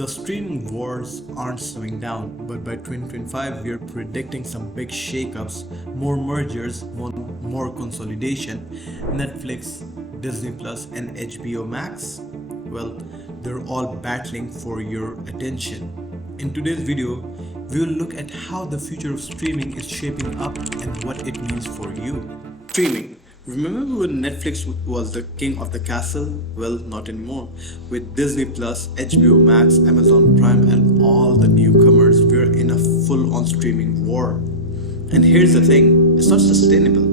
The streaming wars aren't slowing down, but by 2025 we are predicting some big shakeups, more mergers, more consolidation. Netflix, Disney Plus, and HBO Max, well, they're all battling for your attention. In today's video, we will look at how the future of streaming is shaping up and what it means for you. Streaming. Remember when Netflix was the king of the castle? Well, not anymore. With Disney Plus, HBO Max, Amazon Prime, and all the newcomers, we're in a full on streaming war. And here's the thing, it's not sustainable.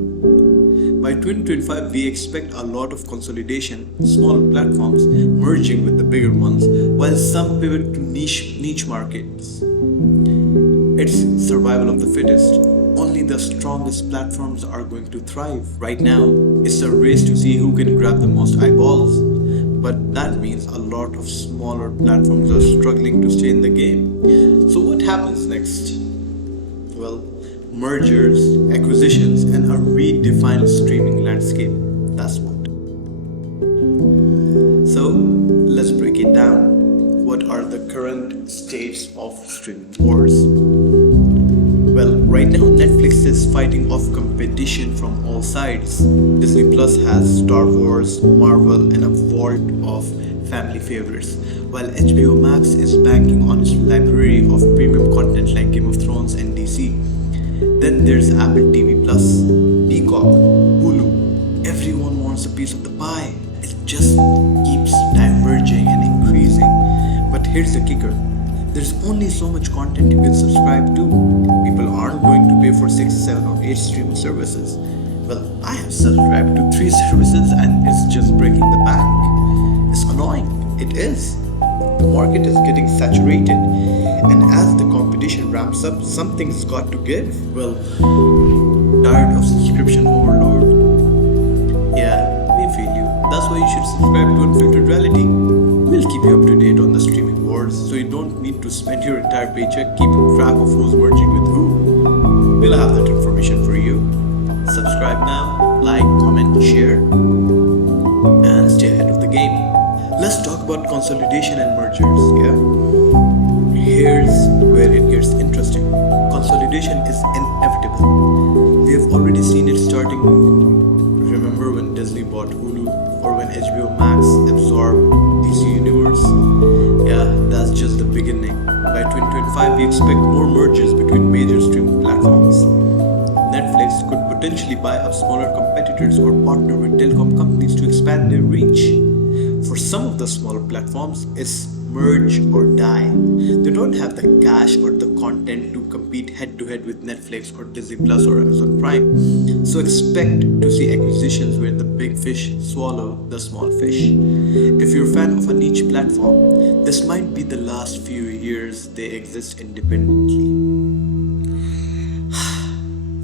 By 2025, we expect a lot of consolidation, small platforms merging with the bigger ones, while some pivot to niche markets. It's survival of the fittest. Only the strongest platforms are going to thrive. Right now, it's a race to see who can grab the most eyeballs. But that means a lot of smaller platforms are struggling to stay in the game. So what happens next? Well, mergers, acquisitions, and a redefined streaming landscape. That's what. So let's break it down. What are the current states of streaming wars? Well, right now Netflix is fighting off competition from all sides. Disney Plus has Star Wars, Marvel, and a vault of family favorites, while HBO Max is banking on its library of premium content like Game of Thrones and DC. Then there's Apple TV Plus, Peacock, Hulu. Everyone wants a piece of the pie. It just keeps diverging and increasing. But here's the kicker. There's only so much content you can subscribe to. People aren't going to pay for 6, 7, or 8 streaming services. Well, I have subscribed to 3 services and it's just breaking the bank. It's annoying. It is. The market is getting saturated. And as the competition ramps up, something's got to give. Well, tired of subscription overload? Yeah, we feel you. That's why you should subscribe to Unfiltered Reality. We'll keep you up to date on the streaming wars, so you don't need to spend your entire paycheck keeping track of who's merging with who. We'll have that information for you. Subscribe now, like, comment, share, and stay ahead of the game. Let's talk about consolidation and mergers, yeah? Here's where it gets interesting. Consolidation is inevitable. We have already seen it starting. Remember when Disney bought Hulu, or when HBO Max absorbed DC Universe? Yeah, that's just the beginning. By 2025, we expect more mergers between major streaming platforms. Netflix could potentially buy up smaller competitors or partner with telecom companies to expand their reach. For some of the smaller platforms, it's merge or die. They don't have the cash or the content to compete head-to-head with Netflix or Disney Plus or Amazon Prime. So expect to see acquisitions where the big fish swallow the small fish. If you're a fan of a niche platform, this might be the last few years they exist independently.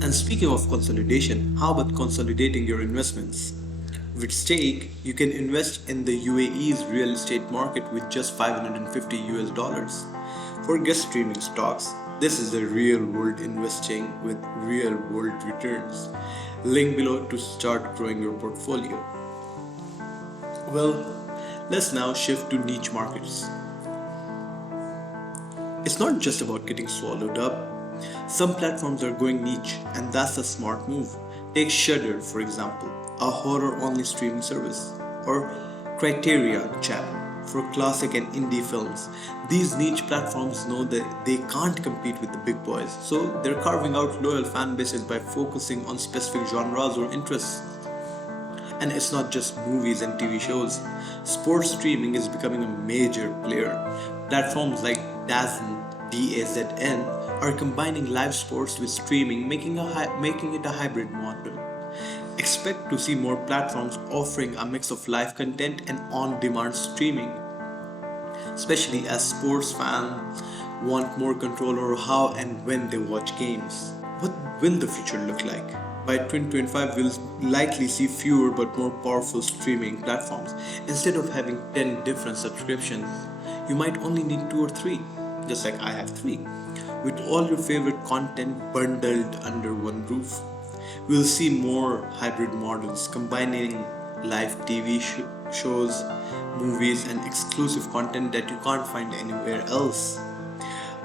And speaking of consolidation, how about consolidating your investments? With Stake, you can invest in the UAE's real estate market with just $550. Forget streaming stocks. This is the real world investing with real world returns. Link below to start growing your portfolio. Well, let's now shift to niche markets. It's not just about getting swallowed up. Some platforms are going niche, and that's a smart move. Take Shudder, for example, a horror-only streaming service, or Criterion Channel for classic and indie films. These niche platforms know that they can't compete with the big boys, so they're carving out loyal fan bases by focusing on specific genres or interests. And it's not just movies and TV shows. Sports streaming is becoming a major player. Platforms like DAZN are combining live sports with streaming, making it a hybrid model. Expect to see more platforms offering a mix of live content and on-demand streaming, especially as sports fans want more control over how and when they watch games. What will the future look like? By 2025, we'll likely see fewer but more powerful streaming platforms. Instead of having 10 different subscriptions, you might only need 2 or 3, just like I have 3, with all your favorite content bundled under one roof. We'll see more hybrid models combining live TV shows movies, and exclusive content that you can't find anywhere else.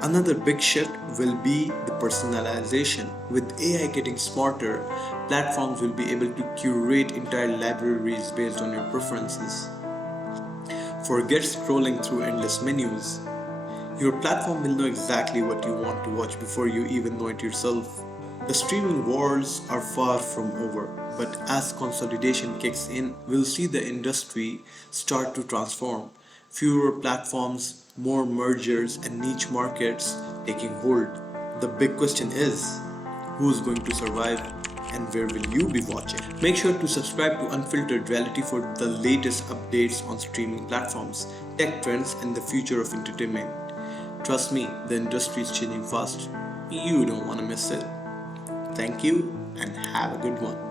Another big shift will be the personalization. With AI getting smarter, platforms will be able to curate entire libraries based on your preferences. Forget scrolling through endless menus. Your platform will know exactly what you want to watch before you even know it yourself. The streaming wars are far from over, but as consolidation kicks in, we'll see the industry start to transform. Fewer platforms, more mergers, and niche markets taking hold. The big question is, who's going to survive and where will you be watching? Make sure to subscribe to Unfiltered Reality for the latest updates on streaming platforms, tech trends, and the future of entertainment. Trust me, the industry is changing fast. You don't want to miss it. Thank you and have a good one.